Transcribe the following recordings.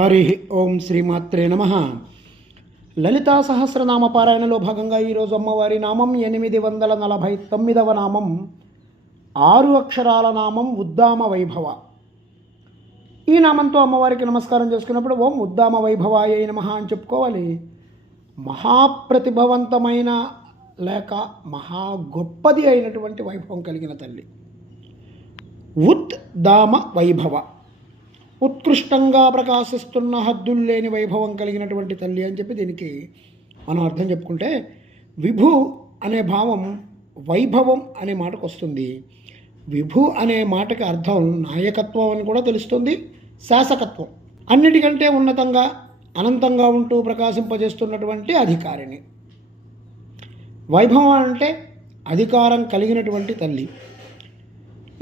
హరి ఓం శ్రీమాత్రే నమ. లలితా సహస్రనామ పారాయణలో భాగంగా ఈరోజు అమ్మవారి నామం ఎనిమిది వందల నలభై తొమ్మిదవ నామం ఆరు అక్షరాల నామం ఉద్దామ వైభవ. ఈ నామంతో అమ్మవారికి నమస్కారం చేసుకున్నప్పుడు ఓం ఉద్దామ వైభవాయ నమ అని చెప్పుకోవాలి. మహాప్రతిభవంతమైన లేక మహా గొప్పది అయినటువంటి వైభవం కలిగిన తల్లి. ఉద్దామ వైభవ. ఉత్కృష్టంగా ప్రకాశిస్తున్న హద్దులు లేని వైభవం కలిగినటువంటి తల్లి అని చెప్పి దీనికి మనం అర్థం చెప్పుకుంటే విభు అనే భావం వైభవం అనే మాటకు వస్తుంది. విభు అనే మాటకి అర్థం నాయకత్వం అని కూడా తెలుస్తుంది శాసకత్వం. అన్నిటికంటే ఉన్నతంగా అనంతంగా ఉంటూ ప్రకాశింపజేస్తున్నటువంటి అధికారిని. వైభవం అంటే అధికారం కలిగినటువంటి తల్లి.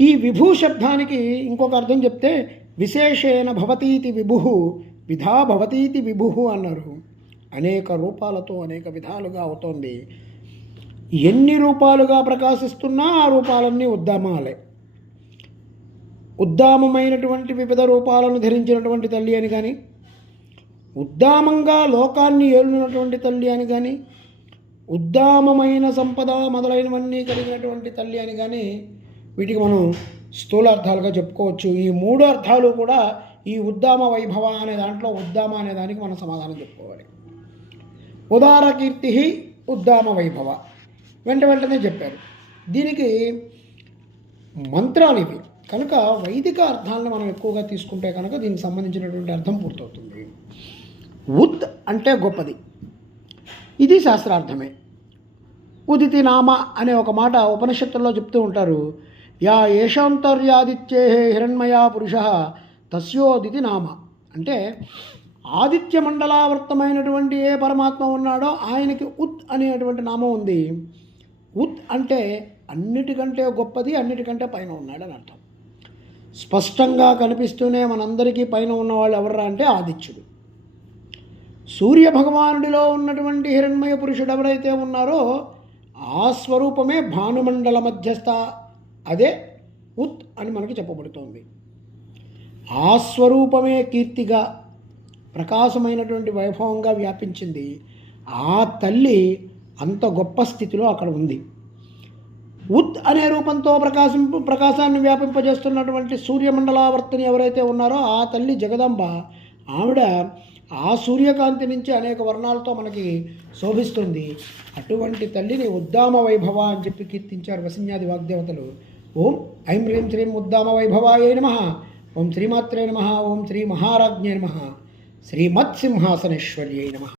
ఈ విభూ శబ్దానికి ఇంకొక అర్థం చెప్తే విశేషేణ భవతీతి విభు విధా భవతీతి విభు అన్నారు. అనేక రూపాలతో అనేక విధాలుగా అవుతోంది. ఎన్ని రూపాలుగా ప్రకాశిస్తున్నా ఆ రూపాలన్నీ ఉద్దామాలే. ఉద్దామమైనటువంటి వివిధ రూపాలను ధరించినటువంటి తల్లి అని కానీ ఉద్దామంగా లోకాన్ని ఏలునటువంటి తల్లి అని కానీ ఉద్దామమైన సంపద మొదలైనవన్నీ కలిగినటువంటి తల్లి అని కానీ వీటికి మనం స్థూలార్థాలుగా చెప్పుకోవచ్చు. ఈ మూడు అర్థాలు కూడా ఈ ఉద్దామ వైభవ అనే దాంట్లో ఉద్దామ అనే దానికి మనం సమాధానం చెప్పుకోవాలి. ఉదార కీర్తి ఉద్దామ వైభవ. వెంట వెంటనే చెప్పారు. దీనికి మంత్రాలు ఇవి. కనుక వైదిక అర్థాలను మనం ఎక్కువగా తీసుకుంటే కనుక దీనికి సంబంధించినటువంటి అర్థం పూర్తవుతుంది. ఉద్ అంటే గొప్పది. ఇది శాస్త్రార్థమే. ఉదితి నామ అనే ఒక మాట ఉపనిషత్తుల్లో చెప్తూ ఉంటారు. యా ఏషాంతర్యాదిత్యే హిరణ్మయా పురుష తస్యోదితి నామ. అంటే ఆదిత్య మండలావర్తమైనటువంటి ఏ పరమాత్మ ఉన్నాడో ఆయనకి ఉత్ అనేటువంటి నామం ఉంది. ఉత్ అంటే అన్నిటికంటే గొప్పది అన్నిటికంటే పైన ఉన్నాడని అర్థం. స్పష్టంగా కనిపిస్తూనే మనందరికీ పైన ఉన్నవాళ్ళు ఎవర్రా అంటే ఆదిత్యుడు. సూర్య భగవానుడిలో ఉన్నటువంటి హిరణ్మయ పురుషుడు ఎవరైతే ఉన్నారో ఆ స్వరూపమే భానుమండల మధ్యస్థ అదే ఉత్ అని మనకి చెప్పబడుతోంది. ఆ స్వరూపమే కీర్తిగా ప్రకాశమైనటువంటి వైభవంగా వ్యాపించింది. ఆ తల్లి అంత గొప్ప స్థితిలో అక్కడ ఉంది. ఉత్ అనే రూపంతో ప్రకాశింపు ప్రకాశాన్ని వ్యాపింపజేస్తున్నటువంటి సూర్యమండలావర్తని ఎవరైతే ఉన్నారో ఆ తల్లి జగదంబ ఆవిడ ఆ సూర్యకాంతి నుంచి అనేక వర్ణాలతో మనకి శోభిస్తుంది. అటువంటి తల్లిని ఉద్దామ వైభవ అని చెప్పి కీర్తించారు వసిన్యాది వాగ్దేవతలు. ఓం ఐం హ్రీం శ్రీం ముద్దామ వైభవాయ నమ. ఓం శ్రీమాత్రే నమ. ఓం శ్రీ మహారాజ్ఞే నమ. శ్రీమత్సింహాసనేశ్వర్యై నమ.